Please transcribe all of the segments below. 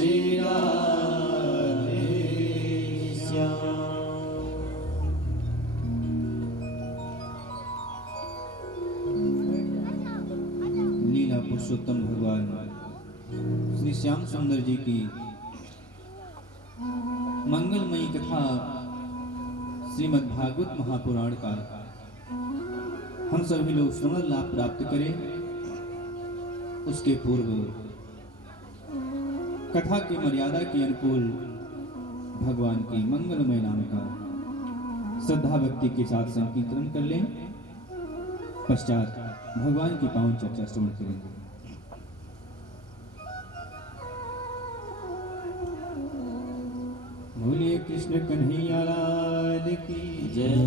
श्री राधे श्याम। लीला पुरुषोत्तम भगवान श्री श्याम सुंदर जी की मंगलमयी कथा श्रीमद् भागवत महापुराण का हम सभी लोग श्रवण लाभ प्राप्त करें। उसके पूर्व कथा की मर्यादा के अनुकूल भगवान की मंगलमय नाम का श्रद्धा भक्ति के साथ संकीर्तन कर लें। पश्चात भगवान की पावन चर्चा श्रवण करेंगे। बोलिए कृष्ण कन्हैया लाल की जय।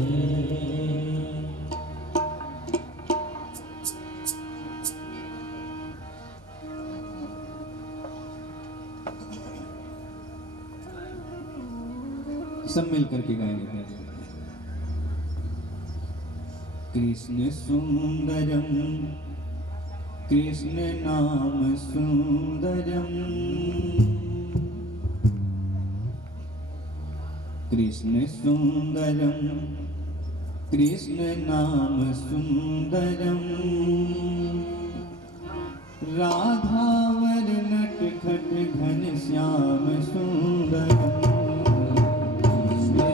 सब मिल करके गाएंगे। कृष्ण सुंदरम कृष्ण नाम सुंदरम कृष्ण सुंदरम कृष्ण नाम सुंदरम राधावर नटखट घन श्याम सुंदरम कृष्ण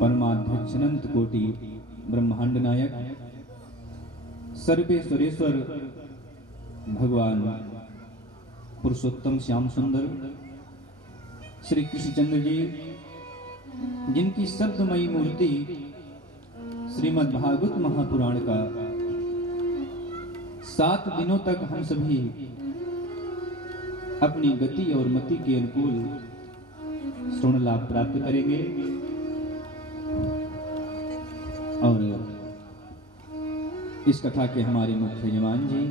परमाध्यक्ष अनंत कोटि ब्रह्मांड नायक सर्वेश्वरेश्वर भगवान पुरुषोत्तम श्याम सुंदर श्री कृष्णचंद्र जी, जिनकी शब्दमयी मूर्ति श्रीमद् भागवत महापुराण का 7 दिनों तक हम सभी अपनी गति और मति के अनुकूल श्रवण लाभ प्राप्त करेंगे। और इस कथा के हमारे मुख्य जवान जी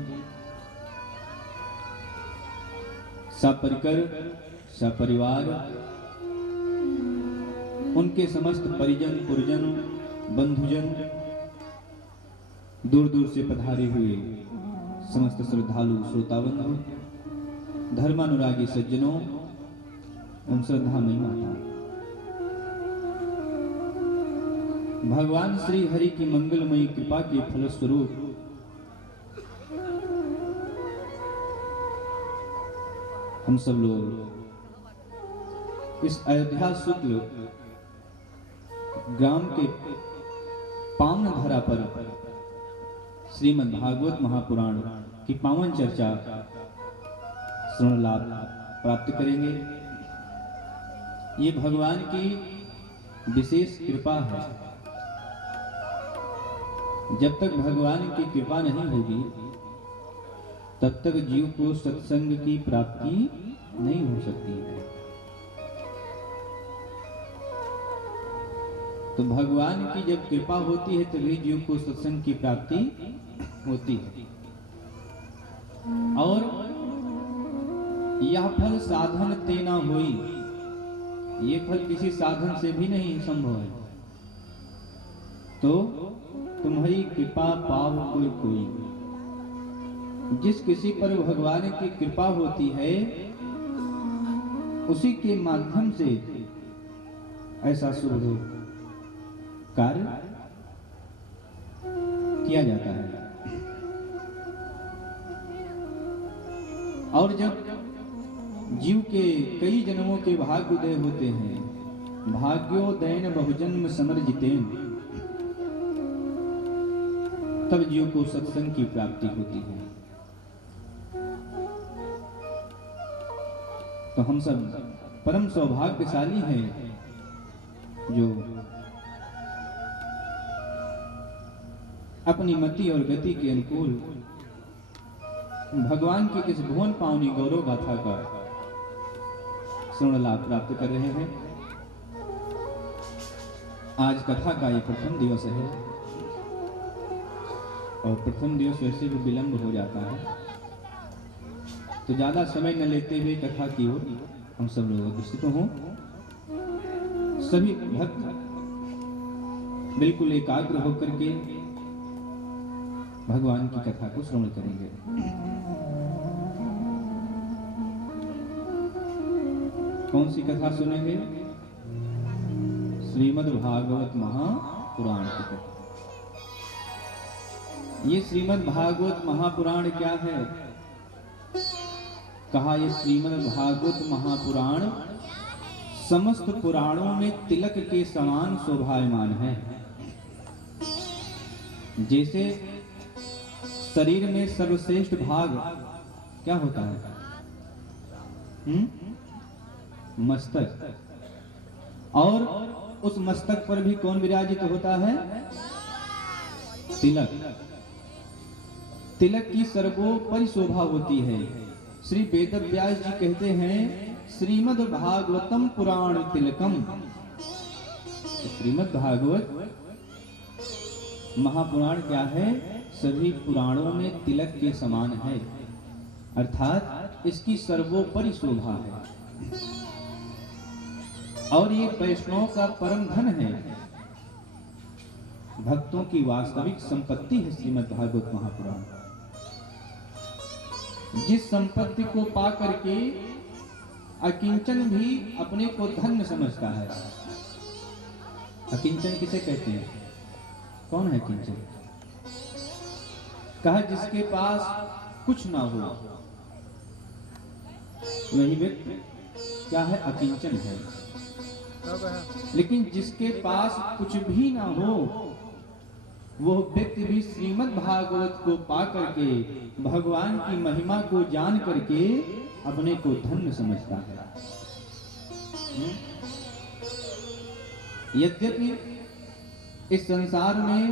सपरिकर सपरिवार, उनके समस्त परिजन पुरजन बंधुजन, दूर दूर से पधारे हुए समस्त श्रद्धालु श्रोताबंधु, धर्मानुरागी सज्जनों, उन श्रद्धामयी माता, भगवान श्री हरि की मंगलमयी कृपा के फलस्वरूप हम सब लोग इस अयोध्या शुक्ल ग्राम के पावन धरा पर श्रीमद् भागवत महापुराण की पावन चर्चा श्रवण लाभ प्राप्त करेंगे। ये भगवान की विशेष कृपा है। जब तक भगवान की कृपा नहीं होगी तब तक जीव को सत्संग की प्राप्ति नहीं हो सकती है। तो भगवान की जब कृपा होती है तभी जीव को सत्संग की प्राप्ति होती है। और यह फल साधन ते ना होई, ये फल किसी साधन से भी नहीं संभव है। तो तुम्हारी कृपा पाव कोई कोई, जिस किसी पर भगवान की कृपा होती है उसी के माध्यम से ऐसा शुभ कार्य किया जाता है। और जब जीव के कई जन्मों के भाग्योदय होते हैं, भाग्योदयन बहुजन्म समर्जितेन, तब जीव को सत्संग की प्राप्ति होती है। तो हम सब परम सौभाग्यशाली हैं जो अपनी मति और गति के अनुकूल भगवान की इस भुवन पावनी गौरव गाथा का श्रवण लाभ प्राप्त कर रहे हैं। आज कथा का ये प्रथम दिवस है और प्रथम दिवस वैसे भी विलंब हो जाता है, तो ज्यादा समय न लेते हुए कथा की ओर हम सब लोग अग्रसित हों। सभी भक्त बिल्कुल एकाग्र होकर के भगवान की कथा को श्रवण करेंगे। कौन सी कथा सुनेंगे? श्रीमद् भागवत महापुराण की कथा। ये श्रीमद् भागवत महापुराण क्या है? कहा ये श्रीमद् भागवत महापुराण समस्त पुराणों में तिलक के समान शोभायमान है। जैसे शरीर में सर्वश्रेष्ठ भाग क्या होता है? मस्तक। और उस मस्तक पर भी कौन विराजित होता है? तिलक। तिलक की सर्वोपरि शोभा होती है। श्री वेदव्यास जी कहते हैं श्रीमद् भागवतम पुराण तिलकम। श्रीमद् भागवत महापुराण क्या है? सभी पुराणों में तिलक के समान है, अर्थात इसकी सर्वोपरि शोभा है। और ये वैष्णव का परम धन है, भक्तों की वास्तविक संपत्ति है श्रीमद् भागवत महापुराण। जिस संपत्ति को पा करके अकिंचन भी अपने को धन्य समझता है। अकिंचन किसे कहते हैं? कौन है किंचन? कहा जिसके पास कुछ ना हो वही व्यक्ति क्या है? अकिंचन है। लेकिन जिसके पास कुछ भी ना हो वो व्यक्ति भी श्रीमद् भागवत को पा करके भगवान की महिमा को जान करके अपने को धन्य समझता है। यद्यपि इस संसार में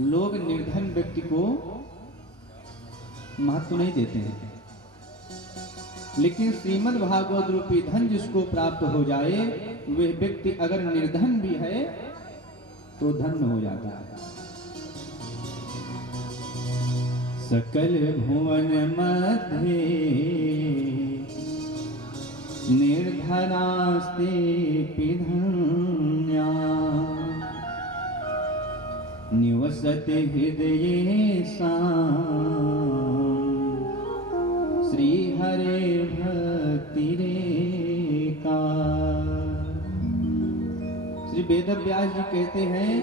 लोग निर्धन व्यक्ति को महत्व नहीं देते हैं, लेकिन श्रीमद् भागवत रूपी धन जिसको प्राप्त हो जाए वह व्यक्ति अगर निर्धन भी है तो धन्य हो जाता है। सकल भुवन मध्य निर्धनास्ते धन्या निवसते हृदये श्री हरे भक्ति रेका। श्री वेदव्यास जी कहते हैं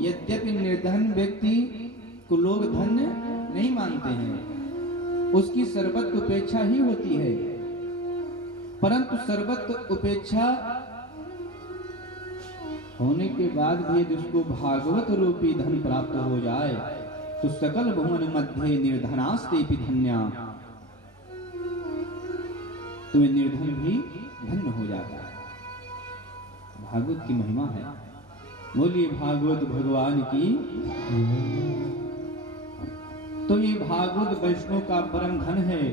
यद्यपि निर्धन व्यक्ति को लोग धन्य नहीं मानते हैं, उसकी सर्वत्र उपेक्षा ही होती है, परंतु सर्वत्र उपेक्षा होने के बाद भी यदि उसको भागवत रूपी धन प्राप्त हो जाए तो सकल भुवन मध्य निर्धनास्ते धन्या, तो निर्धन भी धन्य हो जाता है। भागवत की महिमा है। बोलिए भागवत भगवान की। तो ये भागवत वैष्णव का परम धन है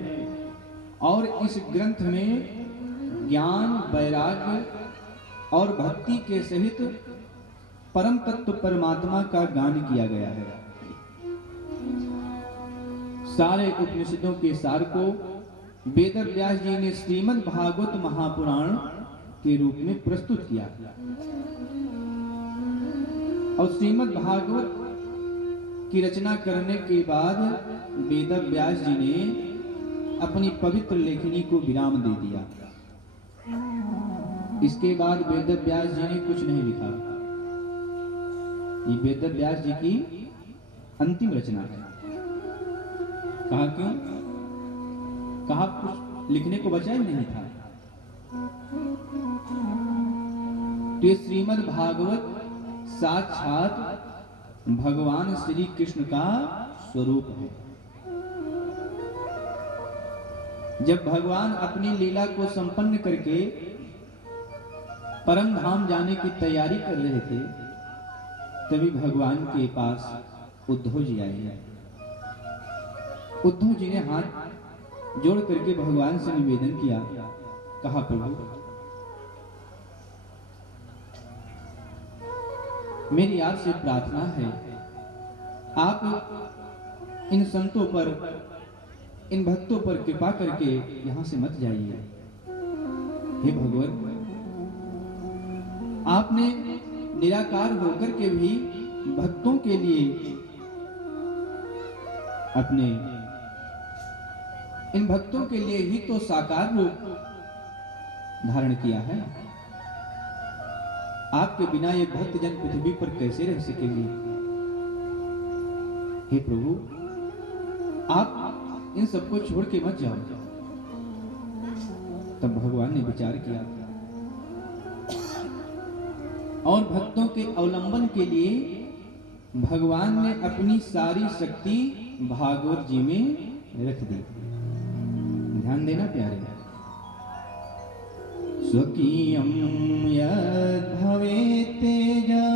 और इस ग्रंथ में ज्ञान वैराग्य और भक्ति के सहित परम तत्व परमात्मा का गान किया गया है। सारे उपनिषदों के सार को वेदव्यास जी ने श्रीमद् भागवत महापुराण के रूप में प्रस्तुत किया और श्रीमद् भागवत की रचना करने के बाद वेदव्यास जी ने अपनी पवित्र लेखनी को विराम दे दिया। इसके बाद वेदव्यास जी ने कुछ नहीं लिखा। ये वेदव्यास जी की अंतिम रचना है। कहा क्यों? कहा कुछ लिखने को बचा ही नहीं था। तो श्रीमद् भागवत साक्षात भगवान श्री कृष्ण का स्वरूप है। जब भगवान अपनी लीला को संपन्न करके परम धाम जाने की तैयारी कर रहे थे, तभी भगवान के पास उद्धव जी आए। उद्धव जी ने हाथ जोड़ करके भगवान से निवेदन किया, कहा प्रभु मेरी आपसे प्रार्थना है, आप इन संतों पर, इन भक्तों पर कृपा करके यहां से मत जाइए। हे भगवान, आपने निराकार होकर के भी भक्तों के लिए अपने इन भक्तों के लिए ही तो साकार रूप धारण किया है। आपके बिना ये भक्त जन पृथ्वी पर कैसे रह सकेंगे? हे प्रभु, आप इन सबको छोड़ के मत जाओ। तब भगवान ने विचार किया और भक्तों के अवलंबन के लिए भगवान ने अपनी सारी शक्ति भागवत जी में रख दी। ध्यान देना प्यारे। स्वकीयं यद् भवेत् तेजा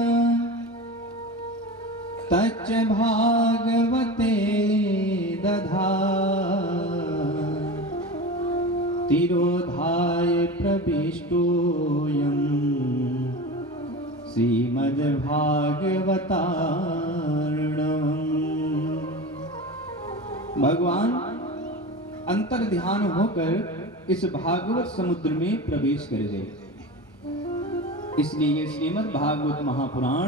तच्च भागवते दधात् तिरोधाय प्रविष्टोऽयं श्रीमद्भागवतार्णवम्। भगवान अंतर ध्यान होकर इस भागवत समुद्र में प्रवेश कर गए। इसलिए ये श्रीमद् भागवत महापुराण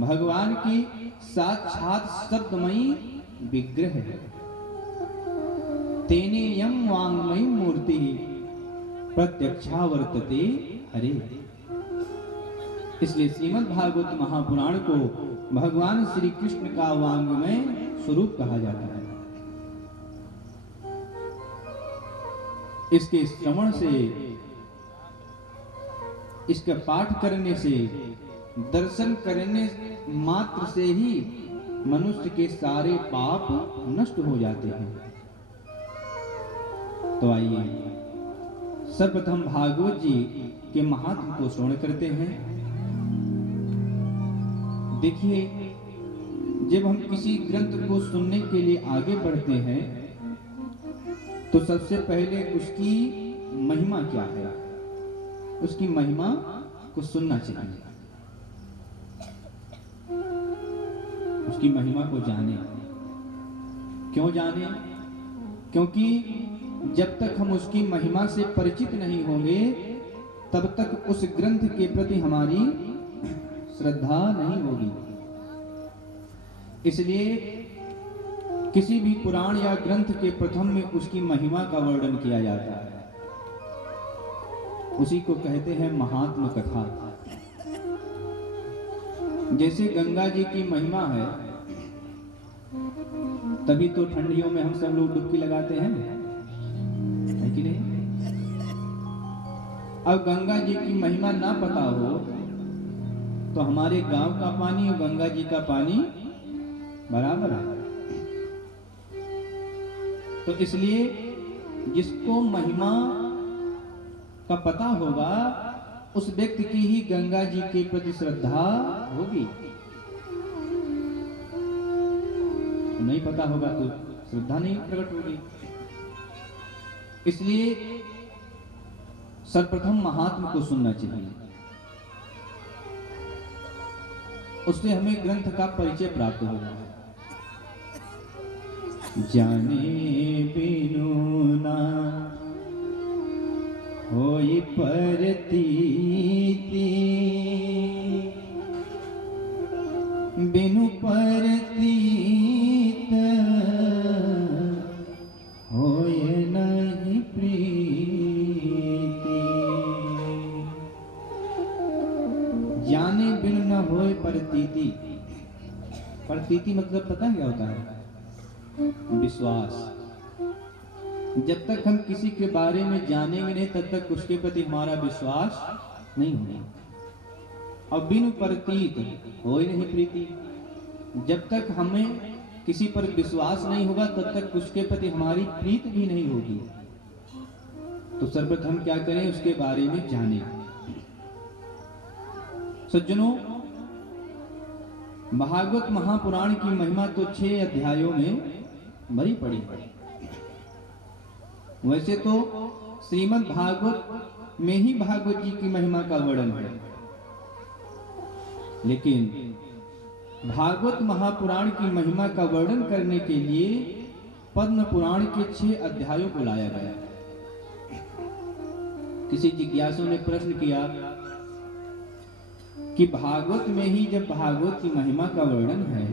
भगवान की साक्षात शब्दमयी विग्रह है। तेने यम वांगमयी मूर्ति प्रत्यक्षा वर्तते हरे। इसलिए श्रीमद् भागवत महापुराण को भगवान श्री कृष्ण का वांगमय स्वरूप कहा जाता है। इसके श्रवण से इसका पाठ करने से, दर्शन करने मात्र से ही मनुष्य के सारे पाप नष्ट हो जाते हैं। तो आइए सर्वप्रथम भागवत जी के महात्म को श्रवण करते हैं। देखिए, जब हम किसी ग्रंथ को सुनने के लिए आगे बढ़ते हैं तो सबसे पहले उसकी महिमा क्या है, उसकी महिमा को सुनना चाहिए, उसकी महिमा को जाने। क्यों जाने? क्योंकि जब तक हम उसकी महिमा से परिचित नहीं होंगे तब तक उस ग्रंथ के प्रति हमारी श्रद्धा नहीं होगी। इसलिए किसी भी पुराण या ग्रंथ के प्रथम में उसकी महिमा का वर्णन किया जाता है। उसी को कहते हैं महात्म कथा। जैसे गंगा जी की महिमा है, तभी तो ठंडियों में हम सब लोग डुबकी लगाते हैं, है कि नहीं? अब गंगा जी की महिमा ना पता हो तो हमारे गांव का पानी और गंगा जी का पानी बराबर है। तो इसलिए जिसको महिमा का पता होगा उस व्यक्ति की ही गंगा जी के प्रति श्रद्धा होगी। नहीं पता होगा तो श्रद्धा नहीं प्रकट होगी। इसलिए सर्वप्रथम महात्मा को सुनना चाहिए, उससे हमें ग्रंथ का परिचय प्राप्त होगा। जाने बिनु ना होई परतीति, बिनु परतीत होय नहीं प्रीति। जाने बिनु न होय परतीति। परतीति मतलब पता क्या होता है? विश्वास। जब तक हम किसी के बारे में जानेंगे नहीं तब तक उसके प्रति हमारा विश्वास नहीं होगा। और बिनु परतीत होय नहीं प्रीति। जब तक हमें किसी पर विश्वास नहीं होगा तब तक उसके प्रति हमारी प्रीत भी नहीं होगी। तो सर्वप्रथम क्या करें? उसके बारे में जानें। सज्जनों, भागवत महापुराण की महिमा तो 6 अध्यायों में भरी पड़ी है। वैसे तो श्रीमद् भागवत में ही भागवत जी की महिमा का वर्णन है, लेकिन भागवत महापुराण की महिमा का वर्णन करने के लिए पद्म पुराण के 6 अध्यायों को लाया गया। किसी जिज्ञासु ने प्रश्न किया कि भागवत में ही जब भागवत की महिमा का वर्णन है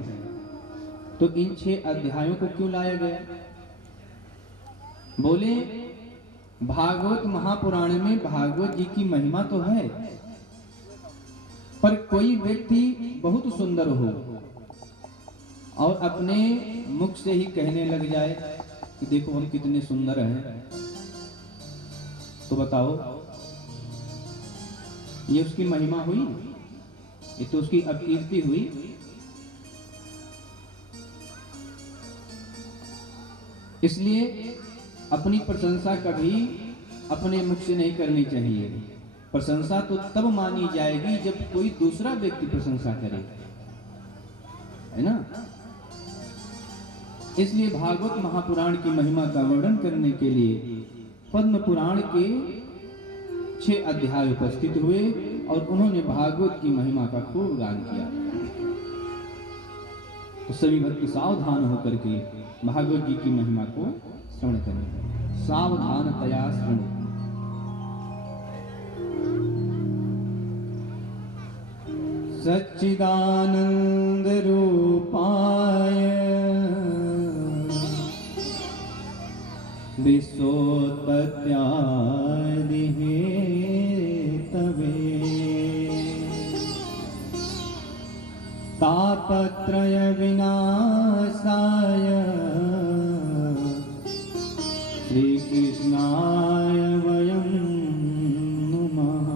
तो इन 6 अध्यायों को क्यों लाया गया? बोले, भागवत महापुराण में भागवत जी की महिमा तो है, पर कोई व्यक्ति बहुत सुंदर हो और अपने मुख से ही कहने लग जाए कि देखो हम कितने सुंदर हैं, तो बताओ ये उसकी महिमा हुई? ये तो उसकी अपकीर्ति हुई। इसलिए अपनी प्रशंसा कभी अपने मुख से नहीं करनी चाहिए। प्रशंसा तो तब मानी जाएगी जब कोई दूसरा व्यक्ति प्रशंसा करे, है ना? इसलिए भागवत महापुराण की महिमा का वर्णन करने के लिए पद्म पुराण के 6 अध्याय उपस्थित हुए और उन्होंने भागवत की महिमा का खूब गान किया। तो सभी भक्त सावधान होकर के भागवत जी की महिमा को श्रवण करें। सावधानतया श्रवण। सच्चिदानंद रूपाय विश्वोत्पत्त्यादि हेतवे तापत्रय विनाशाय श्री कृष्णाय वयं नमः।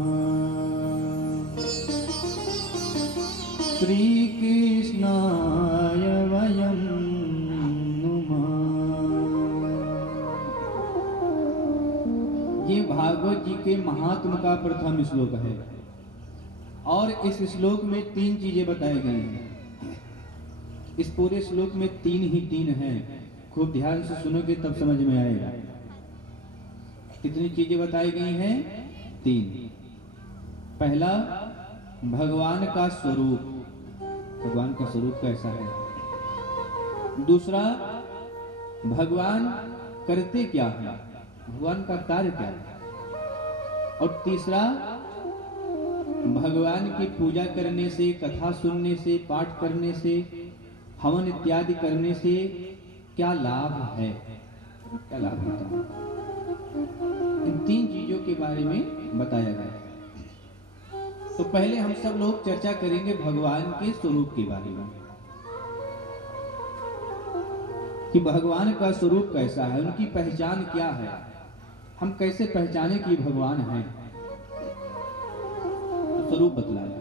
श्री कृष्णाय वयं नुमः। ये भागवत जी के महात्म का प्रथम श्लोक है और इस श्लोक में 3 चीजें बताई गई हैं। इस पूरे श्लोक में 3 हैं। खूब ध्यान से सुनोगे तब समझ में आएगा। कितनी चीजें बताई गई हैं? 3। पहला, भगवान का स्वरूप, भगवान का स्वरूप कैसा है। दूसरा, भगवान करते क्या है, भगवान का कार्य क्या है। और तीसरा, भगवान की पूजा करने से, कथा सुनने से, पाठ करने से, हवन इत्यादि करने से क्या लाभ है, क्या लाभ होता है। इन 3 चीजों के बारे में बताया गया है। तो पहले हम सब लोग चर्चा करेंगे भगवान के स्वरूप के बारे में कि भगवान का स्वरूप कैसा है, उनकी पहचान क्या है, हम कैसे पहचाने कि भगवान हैं। तो स्वरूप बतलाया,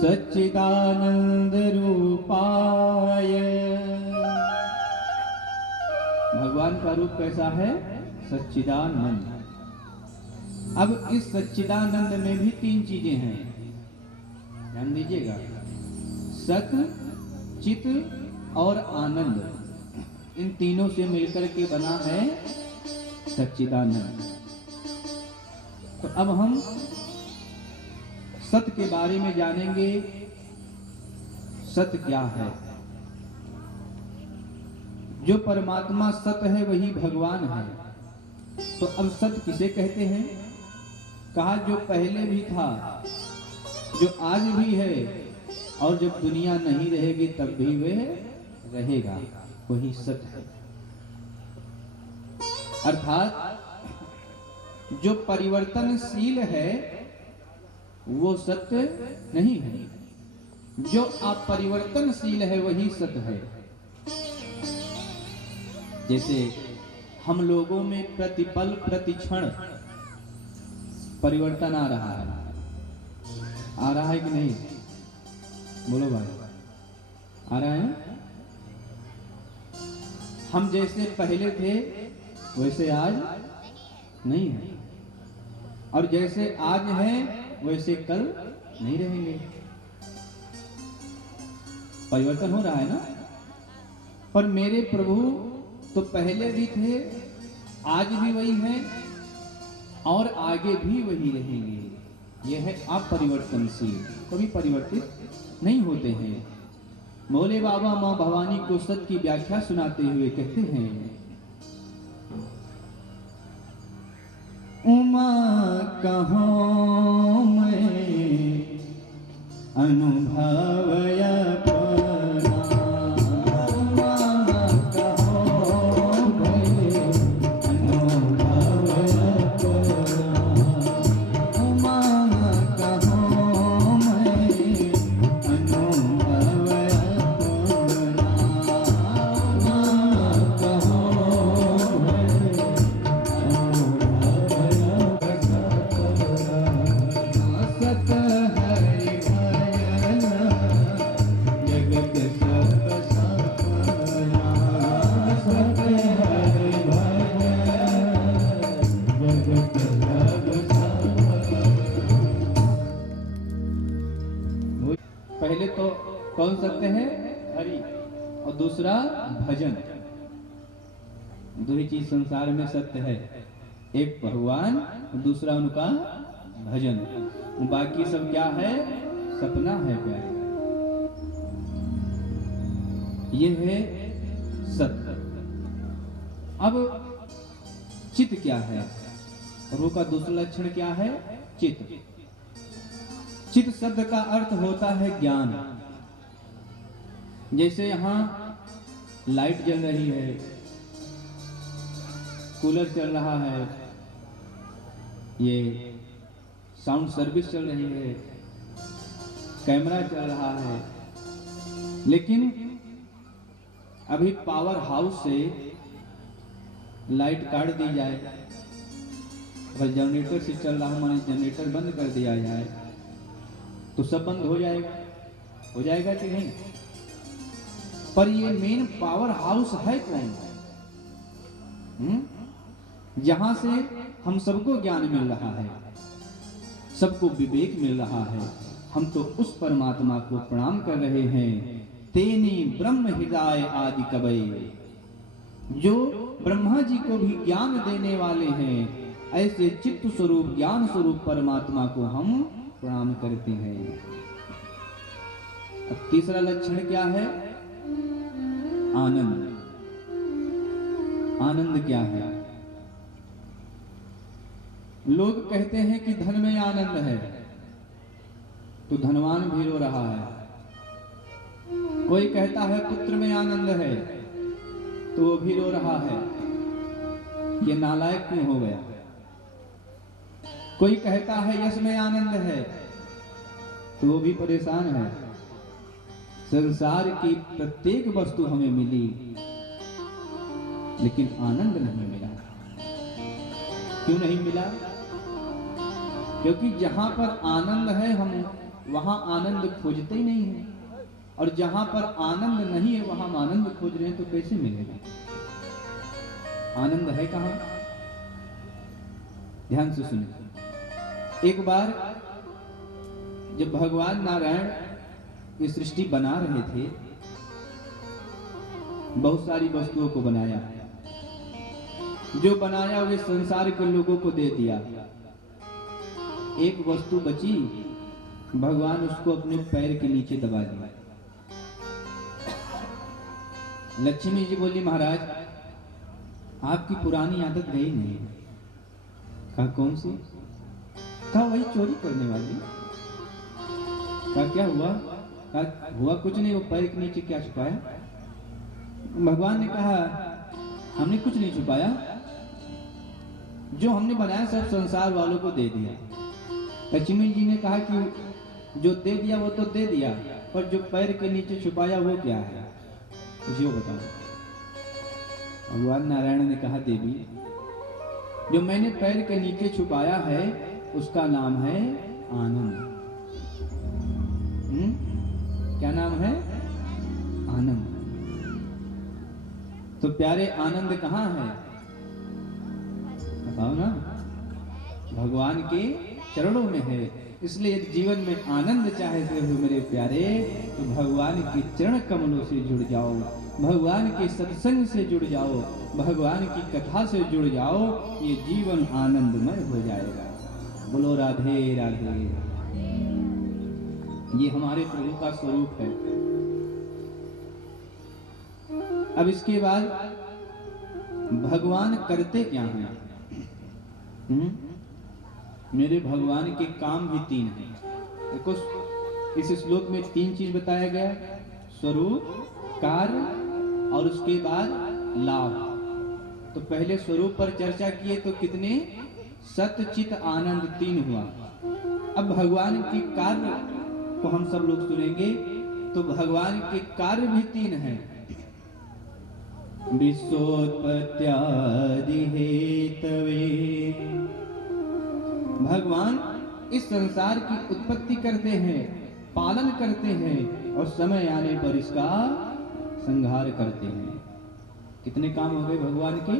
सच्चिदानंद रूपाय। भगवान का रूप कैसा है? सच्चिदानंद। अब इस सच्चिदानंद में भी 3 चीजें हैं, ध्यान दीजिएगा। सत, चित और आनंद, इन तीनों से मिलकर के बना है सच्चिदानंद। तो अब हम सत के बारे में जानेंगे। सत क्या है? जो परमात्मा सत है वही भगवान है। तो अब सत किसे कहते हैं? कहा जो पहले भी था, जो आज भी है और जब दुनिया नहीं रहेगी तब भी वह रहेगा, वही सत है। अर्थात जो परिवर्तनशील है वो सत्य नहीं है, जो अपरिवर्तनशील है वही सत्य है। जैसे हम लोगों में प्रतिपल प्रतिक्षण परिवर्तन आ रहा है कि नहीं? बोलो भाई, आ रहा है? हम जैसे पहले थे वैसे आज नहीं है, और जैसे आज है वैसे कल नहीं रहेंगे। परिवर्तन हो रहा है ना। पर मेरे प्रभु तो पहले भी थे, आज भी वही हैं और आगे भी वही रहेंगे। यह है अपरिवर्तनशील, कभी परिवर्तित नहीं होते हैं। भोले बाबा माँ भवानी को सत्य की व्याख्या सुनाते हुए कहते हैं, उमा कहो मैं अनुभवया पहले तो कौन सत्य है? हरि। और दूसरा भजन। दो ही चीज संसार में सत्य है, एक भगवान, दूसरा उनका भजन। बाकी सब क्या है? सपना है प्यारे। ये है सत्य। अब चित क्या है? रूह का दूसरा लक्षण क्या है? चित। चित शब्द का अर्थ होता है ज्ञान। जैसे यहां लाइट जल रही है, कूलर चल रहा है, ये साउंड सर्विस चल रही है, कैमरा चल रहा है, लेकिन अभी पावर हाउस से लाइट काट दी जाए, अगर जनरेटर से चल रहा माने जनरेटर बंद कर दिया जाए, तो सब बंद हो जाएगा कि नहीं? पर ये मेन पावर हाउस है कौन? जहां से हम सबको ज्ञान मिल रहा है, सबको विवेक मिल रहा है, हम तो उस परमात्मा को प्रणाम कर रहे हैं। तेने ब्रह्म हृदय आदि कवि, जो ब्रह्मा जी को भी ज्ञान देने वाले हैं, ऐसे चित्त स्वरूप ज्ञान स्वरूप परमात्मा को हम प्रणाम करते हैं। अब तीसरा लक्षण क्या है? आनंद। आनंद क्या है? लोग कहते हैं कि धन में आनंद है, तो धनवान भी रो रहा है। कोई कहता है पुत्र में आनंद है, तो वो भी रो रहा है कि नालायक क्यों हो गया। कोई कहता है यश में आनंद है, तो वो भी परेशान है। संसार की प्रत्येक वस्तु हमें मिली, लेकिन आनंद नहीं मिला। क्यों नहीं मिला? क्योंकि जहां पर आनंद है हम वहां आनंद खोजते ही नहीं है, और जहां पर आनंद नहीं है वहां हम आनंद खोज रहे हैं, तो कैसे मिलेगा? आनंद है कहां? ध्यान से सुनिए। एक बार जब भगवान नारायण ये सृष्टि बना रहे थे, बहुत सारी वस्तुओं को बनाया। जो बनाया वे संसार के लोगों को दे दिया। एक वस्तु बची, भगवान उसको अपने पैर के नीचे दबा दिया। लक्ष्मी जी बोली, महाराज आपकी पुरानी आदत गई नहीं। कहा कौन सी? कहा वही चोरी करने वाली। कहा क्या हुआ? कहा हुआ कुछ नहीं, वो पैर के नीचे क्या छुपाया? भगवान ने कहा हमने कुछ नहीं छुपाया, जो हमने बनाया सब संसार वालों को दे दिया। लक्ष्मी जी ने कहा कि जो दे दिया वो तो दे दिया, पर जो पैर के नीचे छुपाया वो क्या है? जो बताओ। भगवान नारायण ने कहा देवी, जो मैंने पैर के नीचे छुपाया है उसका नाम है आनंद। क्या नाम है? आनंद। तो प्यारे आनंद कहाँ है? बताओ ना। भगवान के चरणों में है। इसलिए जीवन में आनंद चाहते हो मेरे प्यारे, तो भगवान के चरण कमलों से जुड़ जाओ, भगवान के सत्संग से जुड़ जाओ, भगवान की कथा से जुड़ जाओ। ये जीवन आनंदमय हो जाएगा। बोलो राधे राधे। ये हमारे प्रभु का स्वरूप है। अब इसके बाद भगवान करते क्या हैं? मेरे भगवान के काम भी तीन हैं। देखो इस श्लोक में तीन चीज बताया गया, स्वरूप, कार्य और उसके बाद लाभ। तो पहले स्वरूप पर चर्चा किए तो कितने? सत्य चित आनंद तीन हुआ। अब भगवान के कार्य को हम सब लोग सुनेंगे, तो भगवान के कार्य भी तीन हैं। विश्वोत्पत्त्यादि हेतवे, भगवान इस संसार की उत्पत्ति करते हैं, पालन करते हैं, और समय आने पर इसका संहार करते हैं। कितने काम हो गए भगवान के?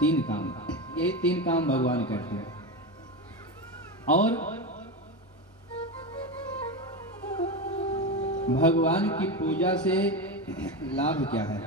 तीन काम। ये तीन काम भगवान करते हैं। और भगवान की पूजा से लाभ क्या है?